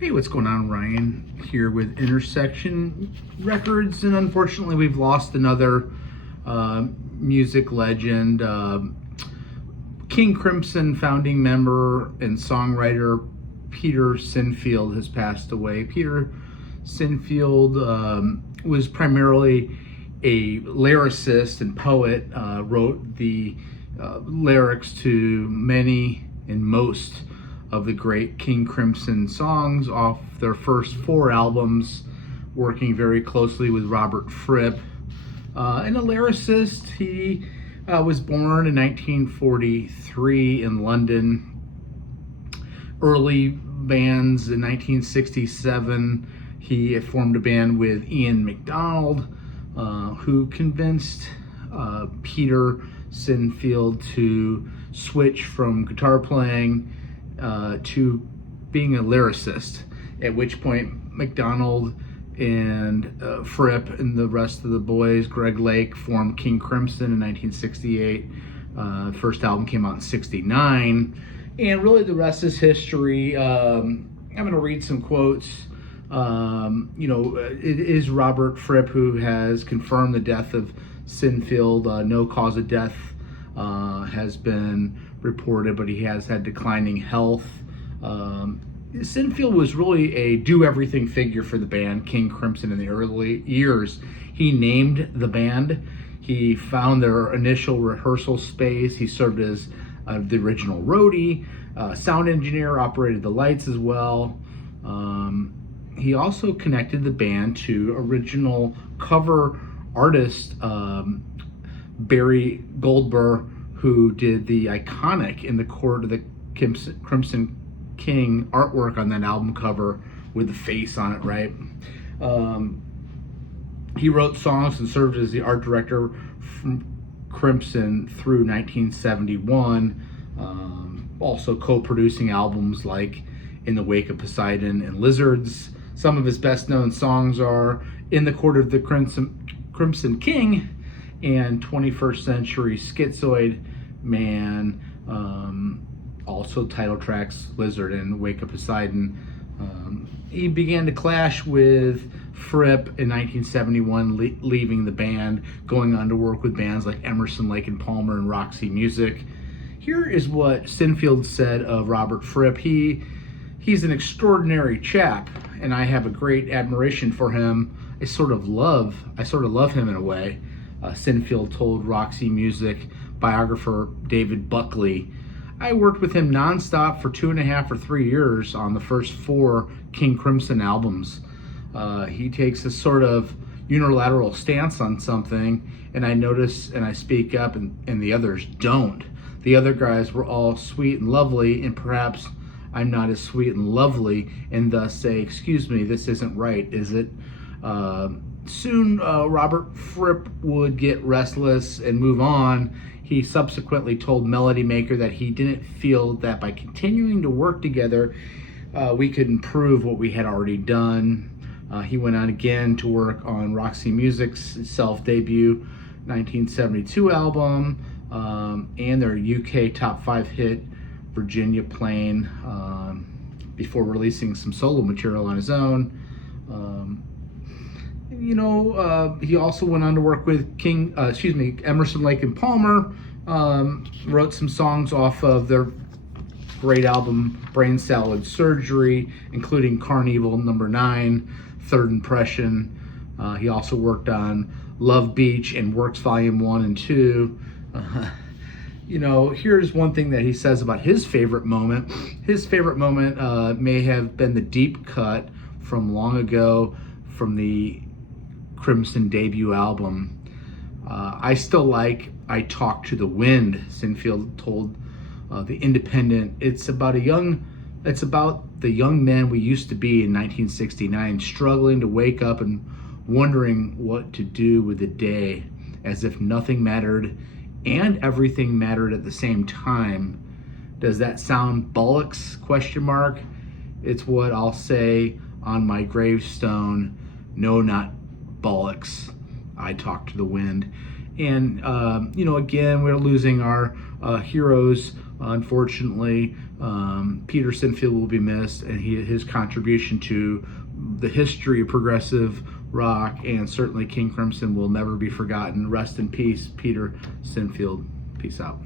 Hey, what's going on? Ryan here with Intersection Records, and unfortunately we've lost another music legend. King Crimson founding member and songwriter Peter Sinfield has passed away. Peter Sinfield was primarily a lyricist and poet, wrote the lyrics to many and most of the great King Crimson songs off their first 4 albums, working very closely with Robert Fripp. And a lyricist, he was born in 1943 in London. Early bands in 1967, he formed a band with Ian MacDonald, who convinced Peter Sinfield to switch from guitar playing to being a lyricist, at which point MacDonald and Fripp and the rest of the boys, Greg Lake, formed King Crimson in 1968. First album came out in 69, and really the rest is history. I'm going to read some quotes. It is Robert Fripp who has confirmed the death of Sinfield. No cause of death has been reported, but he has had declining health. Sinfield was really a do-everything figure for the band King Crimson in the early years. He named the band. He found their initial rehearsal space. He served as the original roadie, sound engineer, operated the lights as well. He also connected the band to original cover artist Barry Goldberg, who did the iconic In the Court of the Crimson King artwork on that album cover with the face on it, right? He wrote songs and served as the art director from Crimson through 1971, also co-producing albums like In the Wake of Poseidon and Lizards. Some of his best-known songs are In the Court of the Crimson King and 21st Century Schizoid Man, also title tracks Lizard and Wake of Poseidon. He began to clash with Fripp in 1971, leaving the band, going on to work with bands like Emerson, Lake and Palmer and Roxy Music. Here is what Sinfield said of Robert Fripp. He's an extraordinary chap, and I have a great admiration for him. I sort of love him in a way. Sinfield told Roxy Music biographer David Buckley. I worked with him nonstop for 2.5 or 3 years on the first 4 King Crimson albums. He takes a sort of unilateral stance on something, and I notice and I speak up, and the others don't. The other guys were all sweet and lovely, and perhaps I'm not as sweet and lovely, and thus say, excuse me, this isn't right, is it? Soon, Robert Fripp would get restless and move on. He subsequently told Melody Maker that he didn't feel that by continuing to work together, we could improve what we had already done. He went on again to work on Roxy Music's self-debut 1972 album and their UK top 5 hit, Virginia Plain, before releasing some solo material on his own. He also went on to work with Emerson, Lake and Palmer, wrote some songs off of their great album Brain Salad Surgery, including Carnival No. 9, Third Impression. He also worked on Love Beach and Works Volume 1 and 2. Here's one thing that he says about his favorite moment. His favorite moment may have been the deep cut from long ago from the Crimson debut album. I still like I Talk to the Wind, Sinfield told The Independent. It's about the young men we used to be in 1969, struggling to wake up and wondering what to do with the day, as if nothing mattered and everything mattered at the same time. Does that sound bollocks? ? It's what I'll say on my gravestone. No, not bollocks. I Talk to the Wind. And again, we're losing our heroes, unfortunately. Peter Sinfield will be missed, and his contribution to the history of progressive rock and certainly King Crimson will never be forgotten. Rest in peace, Peter Sinfield. Peace out.